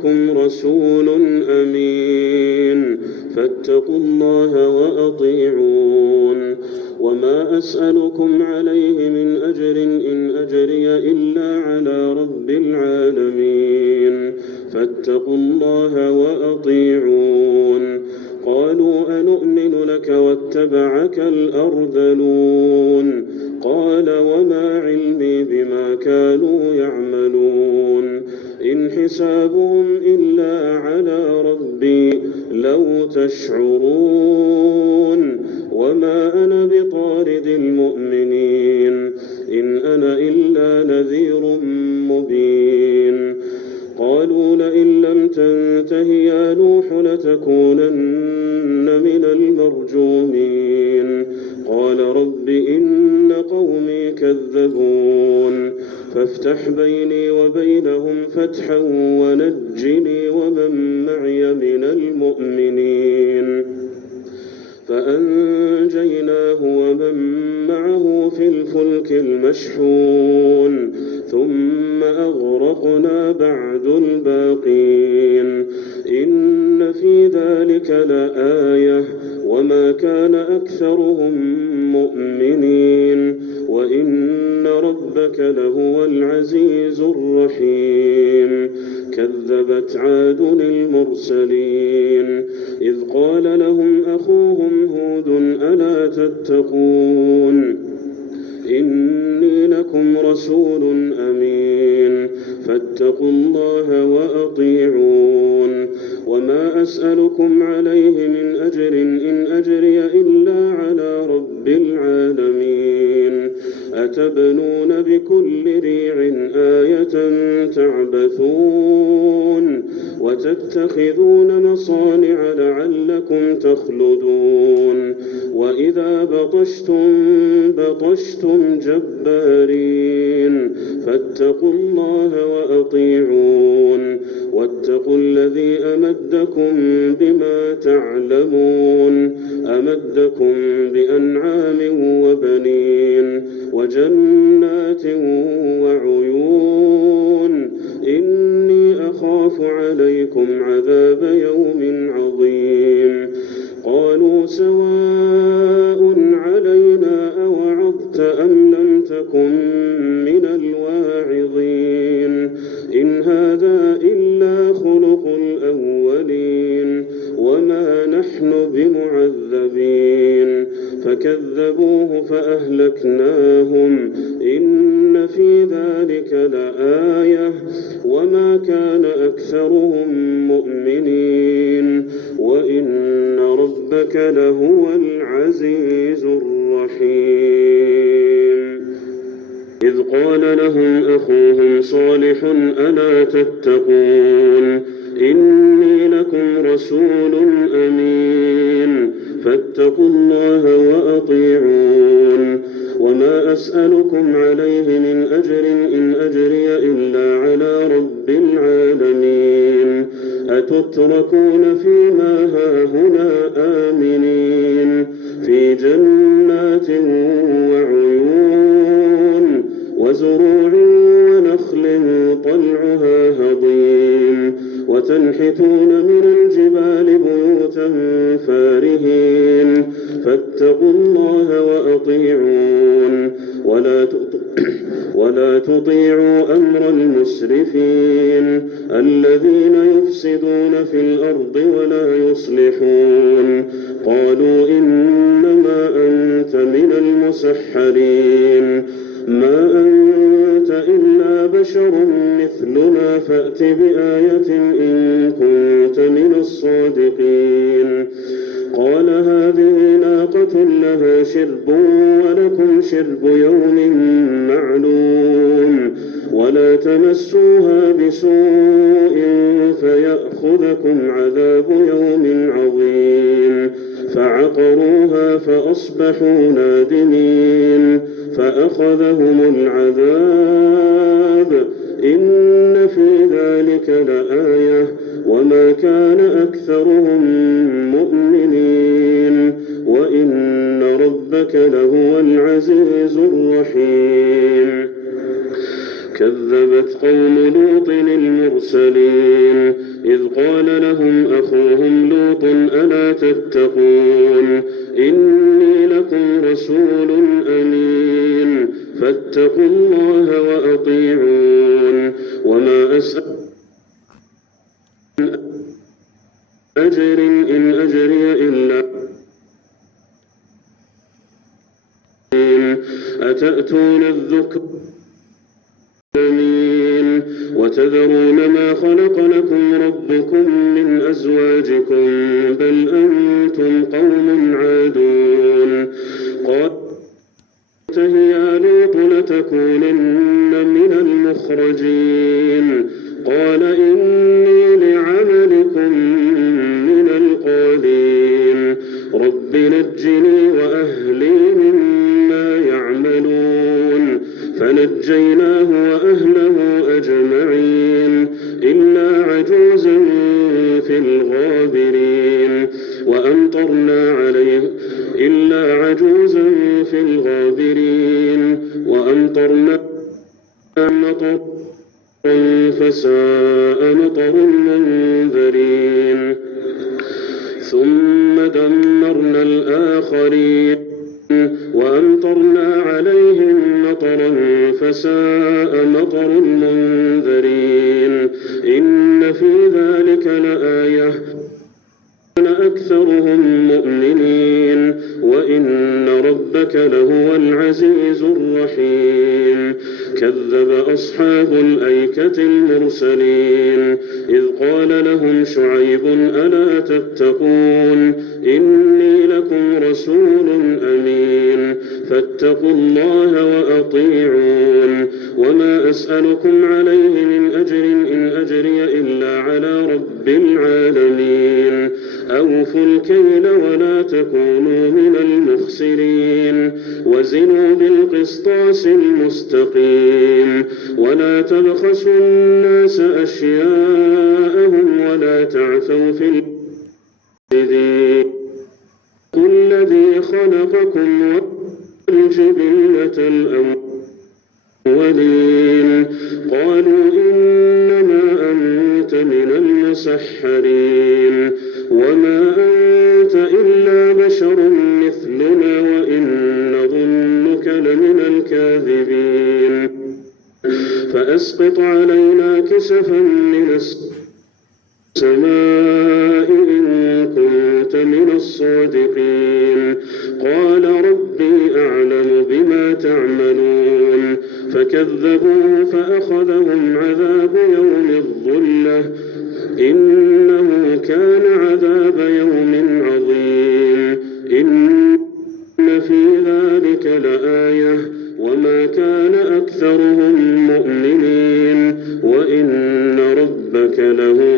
لكم رسول أمين فاتقوا الله وأطيعون وما أسألكم عليه من أجر إن أجري إلا على رب العالمين فاتقوا الله وأطيعون قالوا أنؤمن لك واتبعك الأرذلون قال وما علمي بما كانوا يعملون إن حسابهم إلا على ربي لو تشعرون وما أنا بطارد المؤمنين إن أنا إلا نذير مبين قالوا لئن لم تنته يا نوح لتكونن من المرجومين قال رب إن قومي كذبون فافتح بيني وبينهم فتحا ونجني ومن معي من المؤمنين فأنجيناه ومن معه في الفلك المشحون ثم أغرقنا بعد الباقين إن في ذلك لآية وما كان أكثرهم مؤمنين وإن ربك لهو العزيز الرحيم كذبت عاد المرسلين إذ قال لهم أخوهم هود ألا تتقون إني لكم رسول أمين فاتقوا الله وأطيعون وما أسألكم عليه من أجر إن أجري إلا على رب العالمين أتبنون بكل ريع آية تعبثون وتتخذون مصانع لعلكم تخلدون وإذا بطشتم جبارين فاتقوا الله وأطيعون واتقوا الذي أمدكم بما تعلمون أمدكم بأنعام وبنين وجنات وعيون إني أخاف عليكم عذاب يوم عظيم قالوا سواء علينا أوعظت أم لم تكن من الواعظين إن هذا إلا خلق الأولين وما نحن بمعذبين فكذبوه فأهلكناهم إن في ذلك لآية وما كان أكثرهم مؤمنين وإن ربك لهو العزيز الرحيم إذ قال لهم أخوهم صالح ألا تتقون إني لكم رسول أمين فاتقوا الله وأطيعون وما أسألكم عليه من أجر إن أجري إلا على رب العالمين أتتركون فيما هاهنا آمنين في جنات وعيون وزروع ونخل طلعها هضيم وتنحتون من الجبال بيوتا فارهين فاتقوا الله وأطيعون ولا تطيعوا أمر المسرفين الذين يفسدون في الأرض ولا يصلحون قالوا إنما أنت من المسحرين ما أنت إلا بشر مثلنا فأت بآية إن كنت من الصادقين قال هذه ناقة لها شرب ولكم شرب يوم معلوم ولا تمسوها بسوء فيأخذكم عذاب يوم عظيم فعقروها فأصبحوا نادمين فأخذهم العذاب إن في ذلك لآية وما كان أكثرهم مؤمنين وإن ربك لهو العزيز الرحيم كذبت قوم لوط المرسلين قال لهم أخوهم لوط ألا تتقون إني لكم رسول أمين فاتقوا الله وأطيعون وما أسأل أجر إن أجري إلا أتأتون الذكرين وتذرون ما خلق لكم ربكم من أزواجكم بل أنتم قوم عادون قال يا لوط لتكونن من المخرجين قال إني لعملكم من القالين رب نجني وأهلي مما يعملون فنجيناه وأهله أجمعين إلا عجوزا في الغابرين وأمطرنا مطرا فساء مطر المنذرين ثم دمرنا الآخرين وأمطرنا عليهم مطرا فساء مطر المنذرين إن في ذلك لآية أكثرهم مؤمنين وإن ربك لهو العزيز الرحيم كذب أصحاب الأيكة المرسلين إذ قال لهم شعيب ألا تتقون إني لكم رسول أمين فاتقوا الله وأطيعون وما أسألكم عليه من أجر إن أجري إلا على رب العالمين أوفوا الكيل ولا تكونوا من المخسرين وزنوا بالقسطاس المستقيم ولا تبخسوا الناس أشياءهم ولا تعثوا في الأرض الذي خلقكم والجبلة الأولين قالوا إنما أنت من المسحرين وما أنت إلا بشر مثلنا وإن نظنك لمن الكاذبين فأسقط علينا كسفا من السماء إن كنت من الصادقين قال ربي أعلم بما تعملون فكذبوه فأخذهم عذاب يوم الظلة إنه كان عذاب يوم عظيم إن في ذلك لآية وما كان أكثرهم مؤمنين وإن ربك له